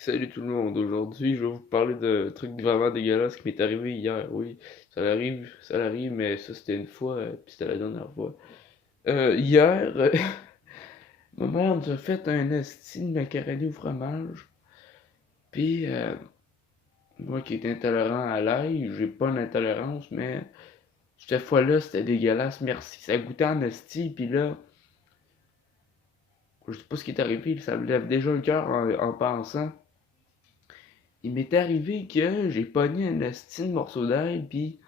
Salut tout le monde, aujourd'hui je vais vous parler de truc vraiment dégueulasse qui m'est arrivé hier, oui, ça arrive, mais ça c'était une fois, puis c'était la dernière fois. Hier, ma mère nous a fait un esti de macaroni au fromage, puis moi qui est intolérant à l'ail, j'ai pas une intolérance, mais cette fois-là c'était dégueulasse, merci, ça goûtait en esti, puis là, je sais pas ce qui est arrivé, ça me lève déjà le cœur en pensant. Il m'est arrivé que j'ai pogné un esti de morceau d'ail, puis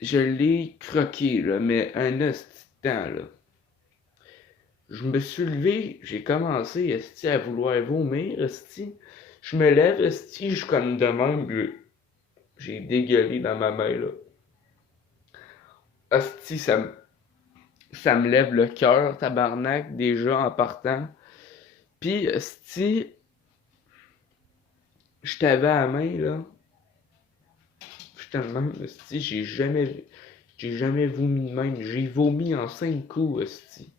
je l'ai croqué, là, mais un esti de temps, là. Je me suis levé, j'ai commencé, esti, à vouloir vomir, esti. Je me lève, esti, je suis comme de même, j'ai dégueulé dans ma main, là. Esti, ça me lève le cœur, tabarnak, déjà en partant. Puis, esti, je t'avais à la main, là. J'étais de même, esti, j'ai jamais vomi de même. J'ai vomi en 5 coups, esti.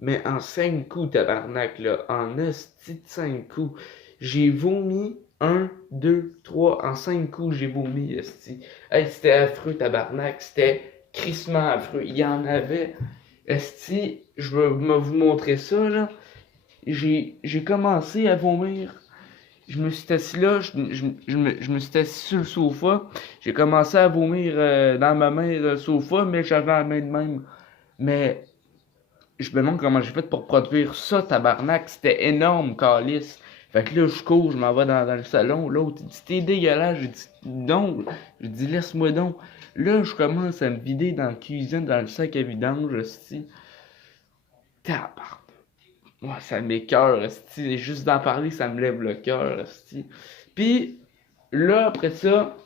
Mais en 5 coups, tabarnak, là. En esti de 5 coups. J'ai vomi 1, 2, 3. En 5 coups, j'ai vomi, esti. Hey, c'était affreux, tabarnak. C'était crissement affreux. Il y en avait. Esti, je vais vous montrer ça, là. J'ai commencé à vomir. Je me suis assis là, je me suis assis sur le sofa. J'ai commencé à vomir dans ma main le sofa, mais j'avais la main de même. Mais je me demande comment j'ai fait pour produire ça, tabarnak. C'était énorme, calice. Fait que là, je cours, je m'en vais dans le salon. L'autre, il dit, t'es dégueulasse. J'ai dit, non. Je dis, laisse-moi donc. Là, je commence à me vider dans la cuisine, dans le sac à vidange, aussi. Tabarnak. Moi, ça m'écoeure, esti. Juste d'en parler, ça me lève le cœur, esti. Puis, là, après ça,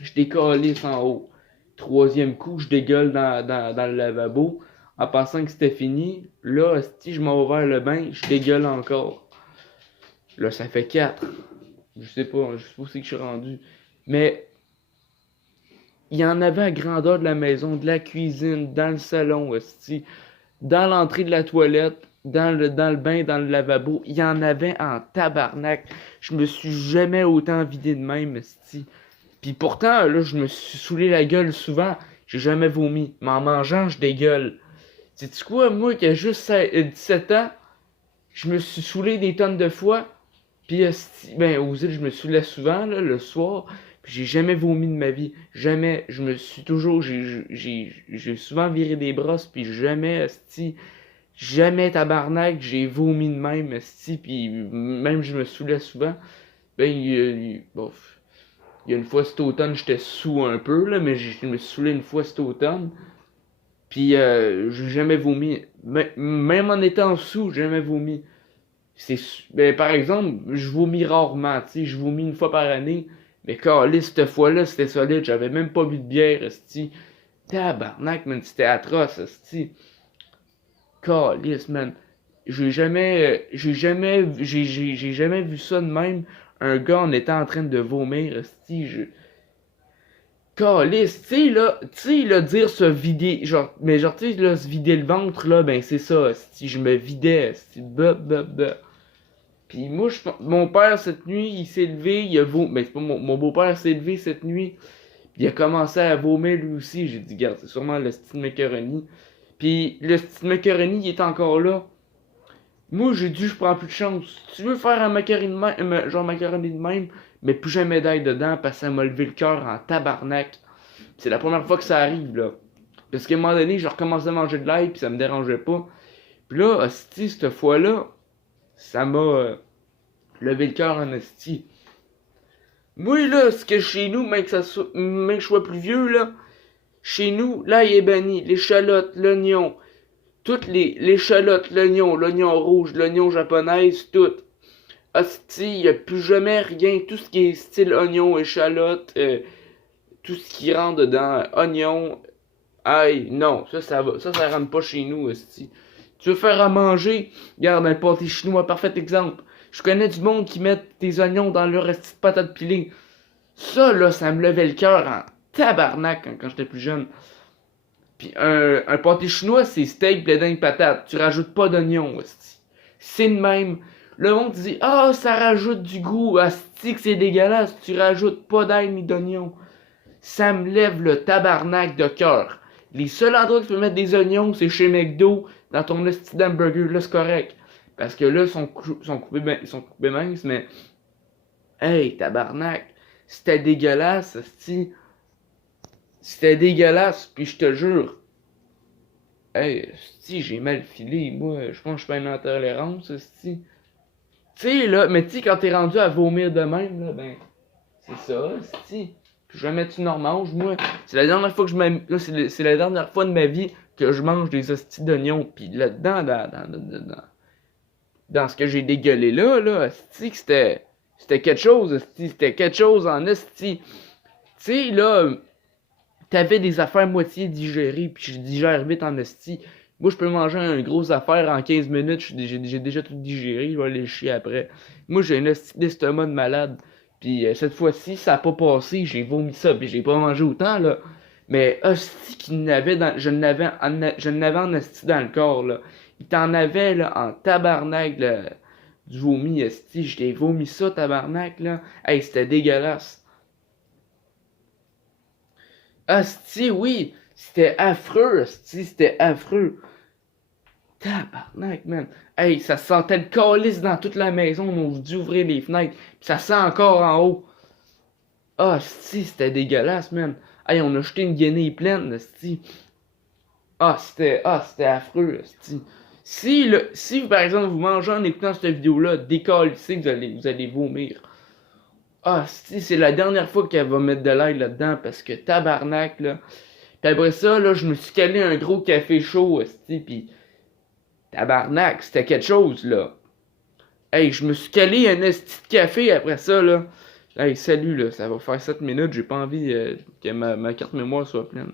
je décolle en haut. Troisième coup, je dégueule dans le lavabo. En pensant que c'était fini, là, esti, je m'en vais vers le bain, je dégueule encore. Là, ça fait 4. Je sais pas où c'est que je suis rendu. Mais, il y en avait à grandeur de la maison, de la cuisine, dans le salon, esti, dans l'entrée de la toilette, dans le bain, dans le lavabo. Il y en avait en tabarnak. Je me suis jamais autant vidé de même, esti. Puis pourtant, là, je me suis saoulé la gueule souvent. J'ai jamais vomi. Mais en mangeant, je dégueule. Sais-tu quoi, moi, qui a juste 17 ans, je me suis saoulé des tonnes de fois. Puis, ben, aux îles, je me saoulais souvent, là, le soir. Puis j'ai jamais vomi de ma vie. Jamais. Je me suis toujours. J'ai souvent viré des brosses. Puis jamais, jamais tabarnak, j'ai vomi de même, esti. Puis même, je me saoulais souvent. Ben, bof. Il y a une fois cet automne, j'étais sous un peu, là, mais je me suis saoulé une fois cet automne. Puis j'ai jamais vomi. Même en étant sous, j'ai jamais vomi. C'est, ben, par exemple, je vomis rarement, tu sais, je vomis une fois par année. Mais caliste, cette fois-là, c'était solide. J'avais même pas bu de bière, esti. Tabarnak, man, c'était atroce, esti. Caliste, man. J'ai jamais vu ça de même. Un gars en étant en train de vomir, esti, Caliste, tu sais, là, dire se vider, genre, mais genre, tu sais, là, se vider le ventre, là, ben, c'est ça, si je me vidais, esti, bah. Puis moi, mon père, cette nuit, il s'est levé, il a vomi, ben, c'est pas mon beau-père s'est levé cette nuit, puis il a commencé à vomir lui aussi, j'ai dit, regarde, c'est sûrement le style macaroni. Puis le style macaroni, il est encore là. Moi, j'ai dit, je prends plus de chance. Si tu veux faire un macaroni de même, genre macaroni de même, mais plus jamais d'ail dedans, parce que ça m'a levé le cœur en tabarnak. C'est la première fois que ça arrive, là. Parce qu'à un moment donné, j'ai recommencé à manger de l'ail, puis ça me dérangeait pas. Puis là, hostie, cette fois-là, ça m'a levé le cœur en hostie. Moi, là, ce que chez nous, même que je sois plus vieux, là, chez nous, l'ail est banni, l'échalote, l'oignon, toutes l'échalote, l'oignon rouge, l'oignon japonaise, tout. Hostie, y a plus jamais rien, tout ce qui est style oignon, échalote, tout ce qui rentre dedans, oignon, aïe, non, ça va, ça rentre pas chez nous, hostie. Tu veux faire à manger, regarde un pâté chinois, parfait exemple. Je connais du monde qui met des oignons dans leur esti de patate pilée. Ça, là, ça me levait le cœur en tabarnak quand j'étais plus jeune. Puis pâté chinois, c'est steak, bledin, patate. Tu rajoutes pas d'oignons, hostie. C'est de même. Le monde dit, ah, ça rajoute du goût, asti que c'est dégueulasse, tu rajoutes pas d'ail ni d'oignon. Ça me lève le tabarnak de cœur. Les seuls endroits que tu peux mettre des oignons, c'est chez McDo, dans ton esti d'hamburger, là c'est correct. Parce que là, ils sont coupés minces, mais... Hey, tabarnak, c'était dégueulasse, esti. C'était dégueulasse, puis je te jure. Hey, esti, j'ai mal filé, moi, je pense que je fais une intolérance, esti. Tu sais, là, mais tu sais, quand t'es rendu à vomir de même, là, ben, c'est ça, esti. Je vais mettre une orange, moi. C'est la dernière fois que c'est la dernière fois de ma vie que je mange des hosties d'oignons. Pis là-dedans, dans ce que j'ai dégueulé là, hostie, que c'était quelque chose, hostie. C'était quelque chose en hostie. Tu sais, là, t'avais des affaires moitié digérées, puis je digère vite en hostie. Moi, je peux manger une grosse affaire en 15 minutes, j'ai déjà tout digéré, je vais aller chier après. Moi, j'ai un hostie d'estomac de malade. Puis cette fois-ci, ça a pas passé, j'ai vomi ça, puis j'ai pas mangé autant, là. Mais hostie qu'il n'avait dans. Je n'avais en hostie dans le corps, là. Il t'en avait, là, en tabarnak, là, du vomi, hostie. J'ai vomi ça, tabarnak, là. Hey, c'était dégueulasse. Hostie, oui, c'était affreux, hostie, c'était affreux. Tabarnak, man. Hey, ça sentait le calice dans toute la maison. On a dû ouvrir les fenêtres. Pis ça sent encore en haut. Ah, si, c'était dégueulasse, man. Hey, on a jeté une guenille pleine, si. C'était affreux, si. Si, par exemple, vous mangez en écoutant cette vidéo-là, décalissez, vous allez vomir. Ah, si, c'est la dernière fois qu'elle va mettre de l'ail là-dedans, parce que tabarnak, là. Pis après ça, là, je me suis calé un gros café chaud, si, pis tabarnak, c'était quelque chose, là. Hey, je me suis calé un esti de café après ça, là. Hey, salut, là, ça va faire 7 minutes, j'ai pas envie que ma carte mémoire soit pleine.